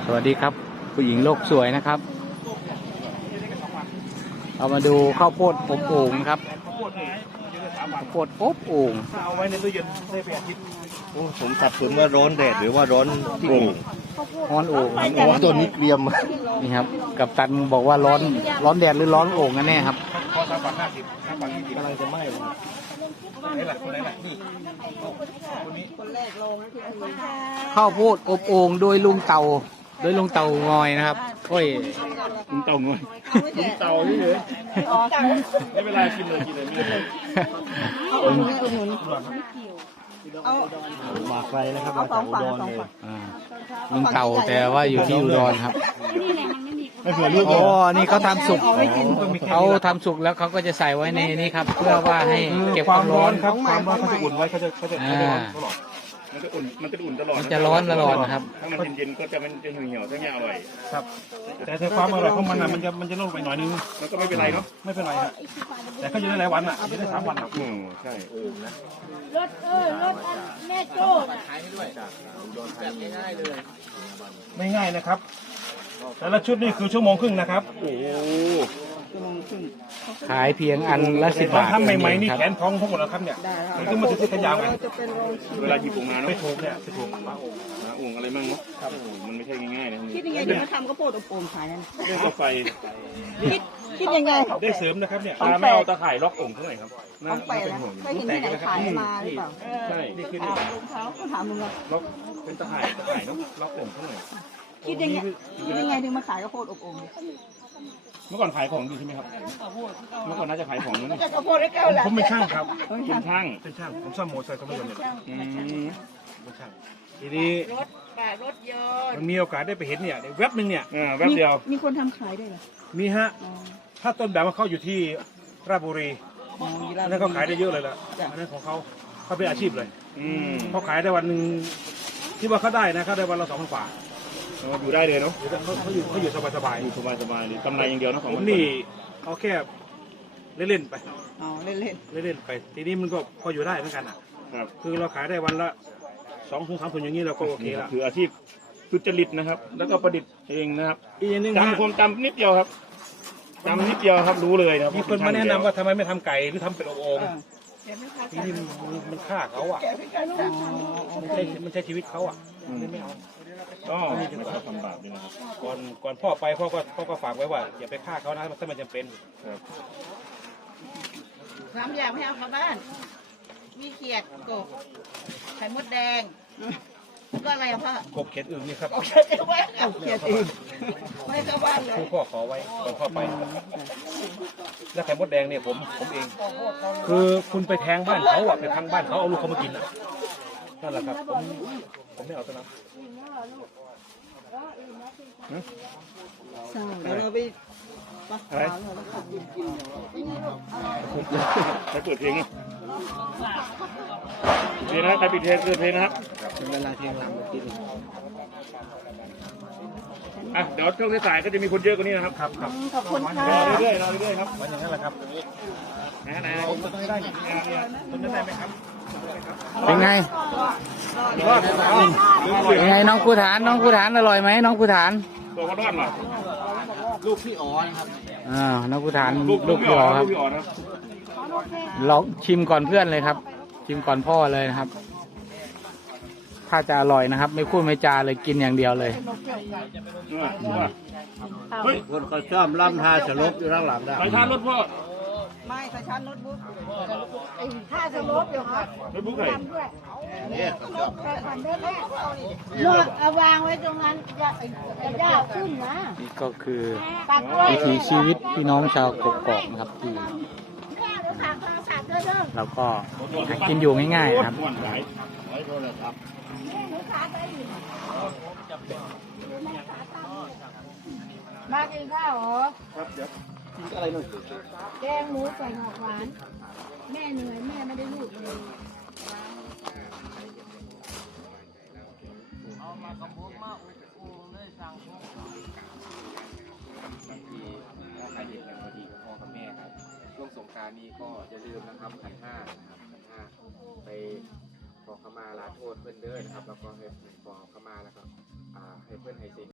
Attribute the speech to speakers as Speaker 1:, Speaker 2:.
Speaker 1: สวัสดีครับผู้หญิงโลกสวยนะครับเอามาดูข้าวโพดอบโอ่งครับข้าวโพดอบโอ่ง
Speaker 2: เอาไว้ในตู้เย็นได้ไปอาทิตย์
Speaker 3: ผมสับสนว่าร้อนแดดหรือว่าร้อนที่โอ่ง
Speaker 1: ร้อนโอ่งครับ
Speaker 3: ว่าตัวนี้เกรียม
Speaker 1: นี่ครับกัปตันบอกว่าร้อนแดดหรือร้อนโอ่งกันแน่ครับ
Speaker 2: พอ3 บาท 50 3 บาท 20
Speaker 3: กำลังจะไหม้เลย
Speaker 2: ไหนล่ะคนไหนล่ะนี่คนนี้
Speaker 1: ข้าวโพดอบโอ่งโดยลุงเต่างอยนะครับโอ้ย
Speaker 2: ลุงเต่างอยลุงเต่านี่เลยไม่เป็นไรกินเลยไม่เป็นไร
Speaker 3: มาไกลนะครับมาจากอุดรเลย
Speaker 1: ลุงเต่าแต่ว่าอยู่ที่อุดรครับ
Speaker 3: ไม่เผื่อลูก
Speaker 1: อ๋อนี่เขาทำสุกแล้วเขาก็จะใส่ไว้ในนี้ครับ เพื่อว่าให้เก็บความร้อน
Speaker 2: ครับความร้อนเขาจะอุ่นไว้เขาจะร้อนตลอดมันจะอุ่นตลอด
Speaker 1: มันจะร้อนตลอดนะครับ
Speaker 2: ถ้ามันเย็นๆก็จะมันจะเหี่ยวๆถ้าไม่อร่อยครับแต่ถ้าความอร่อยของมันมันจะลดไปหน่อยนึงมันก็ไม่เป็นไรเนาะไม่เป็นไรฮะแต่ก็อยู่ได้หลายวันอ่ะอยู่ได้3 วันอ่ะใช่
Speaker 4: รถแม่โจ้น่ะ
Speaker 2: ไม่ง่ายนะครับแต่ละชุดนี่คือชั่วโมงครึ่งนะครับโอ้
Speaker 1: ขายเพียงอันละ10 บาท
Speaker 2: ทำใหม่ๆนี่แขนท้องทั้งหมดแล้วครับเนี่ยมันก็มาถึงที่ขยาวไงเวลาหยิบออกมาเนาะไปถูกมาโอ่งอะไรมั่งเนาะมันไม่ใช่ง่ายๆนะ
Speaker 5: คิดยังไงถึงมาทำข้าวโพดอบโอ่งขายนั่น
Speaker 2: เรื่องกาแฟ
Speaker 5: คิดยังไง
Speaker 2: ได้เสริมนะครับเนี่ยไม่เอาตะข่ายล็อกโอ่งเท่าไหร่ครับ
Speaker 5: ต้องแปลกนะเคยเห็นที่ไหนขายมาหรือเปล่า
Speaker 2: ใช่นี่คือ
Speaker 5: ถามลุงเขาถามลุงว่า
Speaker 2: ล็อกเป็นตะข่ายเนาะล็อกโอ่งเท่าไหร่
Speaker 5: คิดยังไงถึงมาขายข้าวโพดอบโอ่ง
Speaker 2: เมื่อก่อนขายของอยู่ใช่ไหมครับเมื่อก่อนน่าจะขายของนู้น
Speaker 5: จะข้าวโพดได้เก้าหลัง
Speaker 2: ผมเป็นช่างครับ
Speaker 5: เป็น
Speaker 2: เป็น
Speaker 5: ช่าง
Speaker 2: ช่างผมซ่อมมอเตอร์ไซค์ของรถยนต์เนี่ยเป็นช่างทีนี้
Speaker 5: รถยนต์
Speaker 2: มันมีโอกาสได้ไปเห็นเนี่ยแวบนึงเนี่ยแวบเดียว
Speaker 5: มีคนทำขายด้วยเหรอ
Speaker 2: มีฮะถ้าต้นแบบว่าเขาอยู่ที่ราชบุรีอันนั้นเขาขายได้เยอะเลยล่ะอันนั้นของเขาเป็นอาชีพเลยเขาขายได้วันหนึ่งที่ว่าเขาได้นะเขาได้วันละ2,000 กว่าอยู่ได้เลยเนาะเขาอยู่สบายอยู่สบายๆกำไรอย่างเดียวนะของผมนี่เอาแค่เล่นๆไป
Speaker 5: อ๋อเล่น
Speaker 2: เล่นๆไปทีนี้มันก็พออยู่ได้เหมือนกันอ่ะคือเราขายได้วันละ2 ถึง 3 ถุงอย่างนี้เราก็โอเคละคืออาชีพสุจริตนะครับ แล้วก็ประดิษฐ์เองนะครับอีกอย่างนึงจำนิดเดียวครับจำนิดเดียวครับรู้เลยนะมีคนมาแนะนำว่าทำไมไม่ทำไก่หรือทำเป็ดอบโอ่งทีนี้มันฆ่าเขาอ่ะมันใช้ชีวิตเขาอ่ะไม่เอาก็นี่คือความทำบาปนี่นะครับก่อนพ่อไปพ่อก็ฝากไว้ว่าอย่าไปฆ่าเขานะถ้ามันจำเป็นครับ
Speaker 4: 3 อย่างไม่เอาเข้าบ้าน มีเขียดกบไข่มดแดงก็อะไรอะพ่อก
Speaker 2: บเขียดอึ่งนี่ครับ
Speaker 4: โอเคเอาไว้เอา
Speaker 5: ๆเขียดอื่น
Speaker 4: ไม่เข้าบ้านเลย
Speaker 2: ผู้พ่อขอไว้ก่อนพ่อไปแล้วไข่มดแดงเนี่ยผมเอง คือคุณไปแทงบ้านเขาอ่ะไปพังบ้านเขาเอาลูกเขามากินอ่ะนั่นแหละครับผมไม่เอาตัวนั้น
Speaker 5: ใช่แล้วเราไปปะ
Speaker 2: อะไรใครเปิดเพลงอ่ะเพลงนะใครปิดเพลงเปิดเพลงนะครับ
Speaker 1: เป็นเวลาเที่ยงลำกิน
Speaker 2: อ่ะเดี๋ยวช่วงสายก็จะมีคนเยอะกว่านี้นะครับครับ
Speaker 5: ขอบคุณค่ะ
Speaker 2: รอเรื่อยๆครับวันอย่างนั้นแหละครับไหนผมต้องได้ต้นได้ไหมครับ
Speaker 1: เป็นไงน้องผู้ฐานอร่อยไหมน้องผู้ฐาน
Speaker 2: ตัวเขาด้านหรอ
Speaker 1: น้องผู้ฐานลูกพี่อ๋อครับ
Speaker 2: ลูกพี่อ๋อครับ
Speaker 1: ลองชิมก่อนเพื่อนเลยครับ ชิมก่อนพ่อเลยนะครับ ถ้าจะอร่อยนะครับ ไม่พูดไม่จาเลยกินอย่างเดียวเลย
Speaker 2: เฮ้ย
Speaker 3: คนเขาชอบล่ำทาสลบอยู่ข้างหลังได้
Speaker 2: ไปทานรถพ่อ
Speaker 5: ไม่ใส่ชั้นโน้ตบุ๊ก
Speaker 4: ถ้าจะลบเดี๋ยวครับ
Speaker 2: รถบุ๊กไหน
Speaker 3: เนี่ยเขาชอบ
Speaker 4: รถเอาวางไว้ตรงนั้นอย่าย่าขึ้นนะ
Speaker 1: นี่ก็คือ
Speaker 4: ปากกล้วย
Speaker 1: วิถีชีวิตพี่น้องชาวกกอกนะครับที่
Speaker 4: แค่หรือฝากโทรศัพท์ด้วยเด้อ
Speaker 1: เราก็หากินอยู่ง่ายๆนะครับ
Speaker 2: วันไหน
Speaker 3: ไว้โทรศัพท์
Speaker 4: มากินข้าวเหรอ
Speaker 2: ครับเดี๋ยว
Speaker 4: แกงหมูใส่หอกหวาน แม่เหนื่อยแม่ไม่ได้ลูกเลย
Speaker 6: ถ้าใครเห็นอย่างพอดีกับพ่อกับแม่ครับช่วงสงกรานต์นี้ก็อย่าลืมนะครับขันห้านะครับขันห้าไปขอขมาลาโทษเพื่อนเด้อนะครับแล้วก็ให้ขอขมาแล้วก็ให้เพื่อนให้สิ่ง